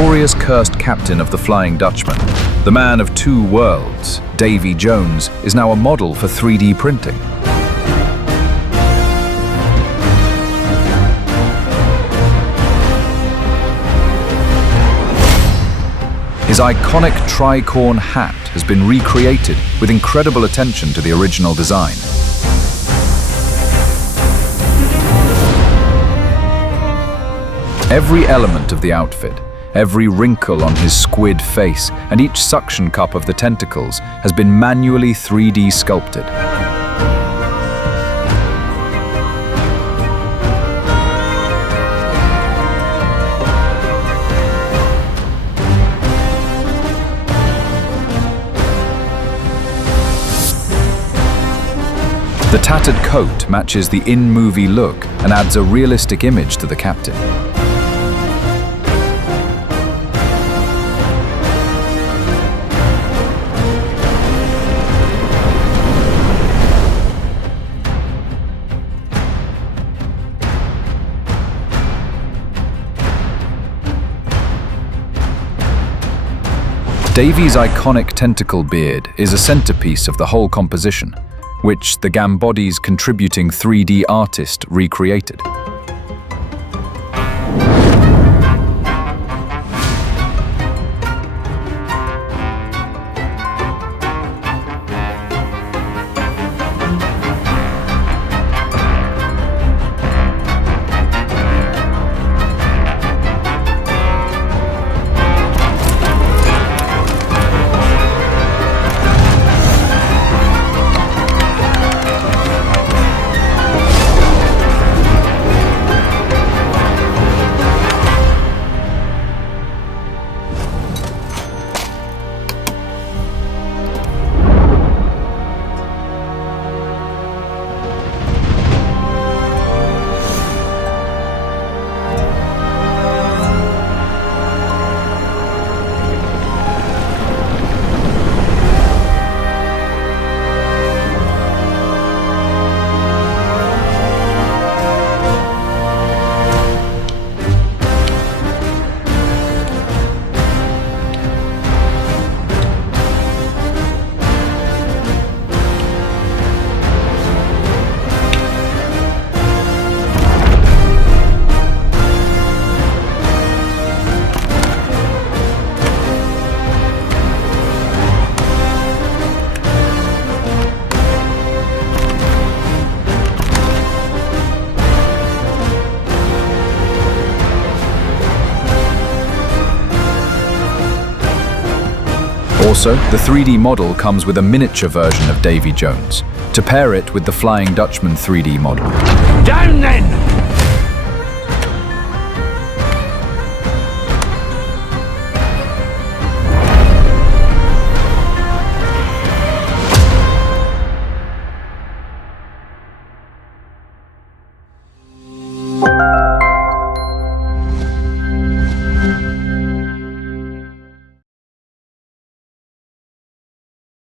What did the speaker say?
notorious cursed captain of the Flying Dutchman, the man of two worlds, Davy Jones, is now a model for 3D printing. His iconic tricorn hat has been recreated with incredible attention to the original design. Every element of the outfit, every wrinkle on his squid face, and each suction cup of the tentacles has been manually 3D sculpted. The tattered coat matches the in-movie look and adds a realistic image to the captain. Davy's iconic tentacle beard is a centerpiece of the whole composition, which the Gambody's contributing 3D artist recreated. Also, the 3D model comes with a miniature version of Davy Jones, to pair it with the Flying Dutchman 3D model. Down then!